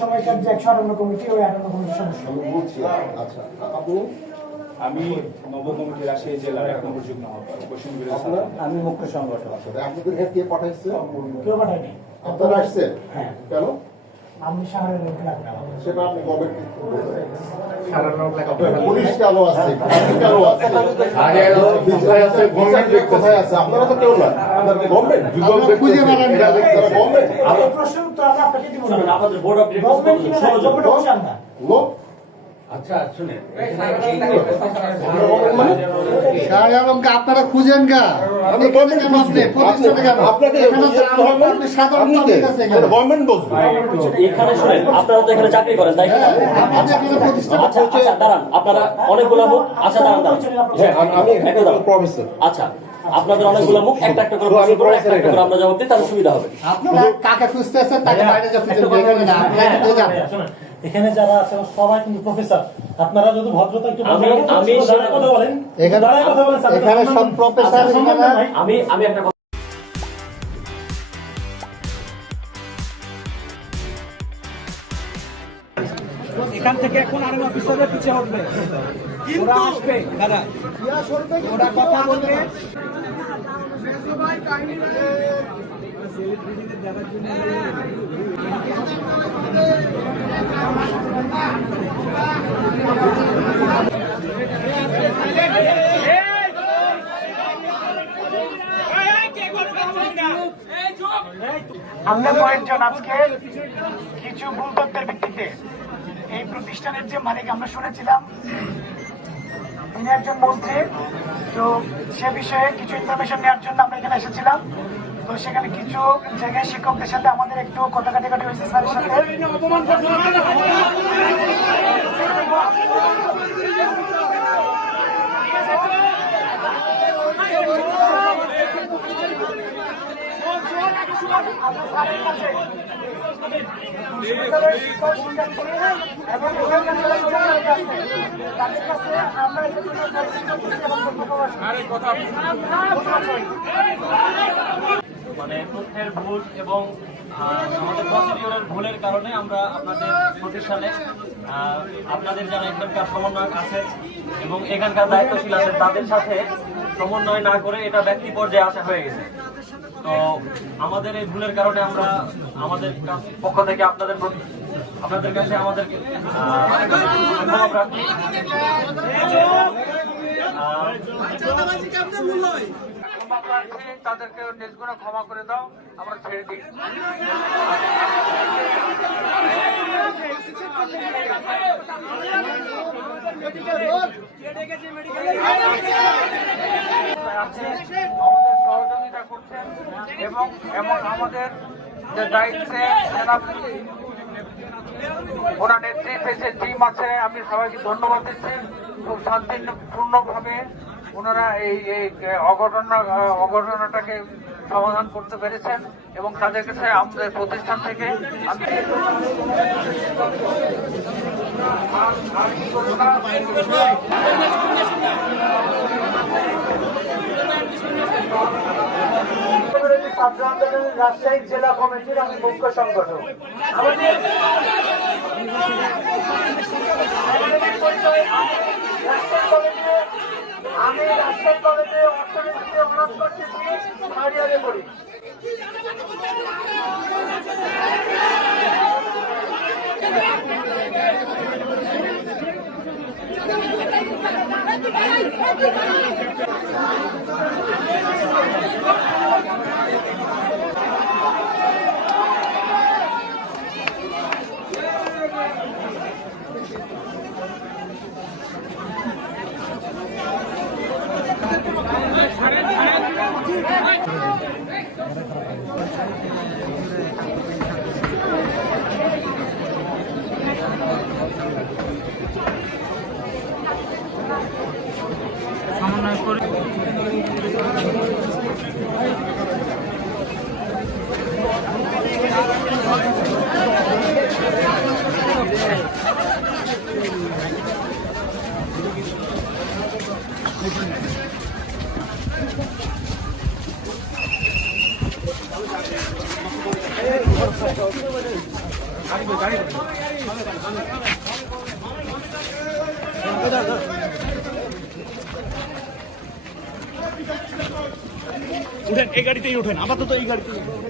সময়কার যে 158 কমিটি ওই 58 কমিটির সদস্য আমি বলছি। আচ্ছা আপু, আমি নব কমিটি রাজশাহী জেলার 1 নম্বর যুগ্ম আহ্বায়ক পশ্চিম বিরোধী ছাত্র আপনার? দল। আমি মুখ্য সংগঠক। আচ্ছা আপনাদের এখানে কে পাঠাইছে? কেউ পাঠায়নি। আপনারা আসছেন? হ্যাঁ। কেন? আমি শহরের লোক লাগবে। সেটা আপনি গভর্নমেন্ট পুলিশ কেন আছে? কেন আছে? কোথায় আছে? গভর্নমেন্ট কোথায় আছে? আপনারা তো কেউ না। আপনারা গভর্নমেন্ট খুঁজে বেড়ান। গভর্নমেন্ট এই প্রশ্নের উত্তর আমরা আপনাকে দিব না। আপনাদের বোর্ড অফ ডিরেক্টরস গভর্নমেন্ট অবশ্যই আমরা। লোক আচ্ছা শুনেন শাহ আলমকে আপনারা খুঁজেন গা আপনি গভর্নমেন্ট বুঝবে। আপনাকে সাধারণ পাবলিক আছে এখানে। গভর্নমেন্ট বুঝবে। এখানে শুনেন, আপনারা তো এখানে চাকরি করেন তাই না? আপনি এখানে প্রতিষ্ঠা আচ্ছা আচ্ছা দাঁড়ান, আপনারা অনেকগুলো মুখ, আচ্ছা দাঁড়ান দাঁড়ান, হ্যাঁ আমি একটু দাঁড়ান। প্রফেসর। আচ্ছা আপনাদের অনেকগুলো মুখ, একটা একটা করে প্রশ্ন করে একটা একটা করে আমরা জবাব দিই, তাহলে সুবিধা হবে। আপনারা কাকে খুঁজতেছেন তাকে বাইরে যা খুঁজে এখানে না আপনারা একটু বোঝান। এখানে যারা আছে সবাই কিন্তু প্রফেসর। আপনারা যদি ভদ্রতা একটু আমি দাঁড়ায় কথা বলেন, এখানে দাঁড়ায় কথা বলেন, এখানে সব প্রফেসর এখানে আমি একটা কথা এখান থেকে এখন আরো অফিসাররা পিছিয়ে হটবে, ওরা আসবে, দাদা ওরা কথা বলবে। আমরা কয়েকজন আজকে কিছু ভুল তথ্যের ভিত্তিতে এই প্রতিষ্ঠানের যে মালিক আমরা শুনেছিলাম তিনি একজন মন্ত্রী, তো সে বিষয়ে কিছু ইনফরমেশন নেওয়ার জন্য আমরা এখানে এসেছিলাম। তো সেখানে কিছু জায়গায় শিক্ষকদের সাথে আমাদের একটু কথা কাটাকাটি হয়েছে স্যারের সাথে। আমরা স্যারের কাছে শিক্ষক শিক্ষার্থী এবং তাদের কাছে আমরা এই জন্য এবং প্রকাশ মানে তথ্যের ভুল এবং আমাদের প্রসিডিওরের ভুলের কারণে আমরা আপনাদের প্রতিষ্ঠানে আপনাদের যারা এখানকার সমন্বয়ক আছেন এবং এখানকার দায়িত্বশীল আছেন তাদের সাথে সমন্বয় না করে এটা ব্যক্তি পর্যায়ে আসা হয়ে গেছে। তো আমাদের এই ভুলের কারণে আমরা আমাদের পক্ষ থেকে আপনাদের কাছে আমাদের ক্ষমা প্রার্থী। তাদেরকে নিজগুলো ক্ষমা করে দাও, আমরা ছেড়ে দিই। আমাদের সহযোগিতা করছেন এবং আমাদের যে দায়িত্বে ওনার নেতৃত্বে যে টিম আছে, আমি সবাইকে ধন্যবাদ দিচ্ছি। খুব শান্তিপূর্ণভাবে ওনারা এই অঘটনাটাকে সমাধান করতে পেরেছেন এবং তাদের কাছে আমাদের প্রতিষ্ঠান থেকে আমি ছাত্র আন্দোলনের রাজশাহী জেলা কমিটির আমি মুখ্য সংগঠক। আমাদের আমি রাজশাহী কলেজে অর্থনীতিতে অনার্স করতেছি, থার্ড ইয়ারে পড়ি। উঠেন, এই গাড়িতেই উঠেন, আপাতত এই গাড়িতেই উঠেন।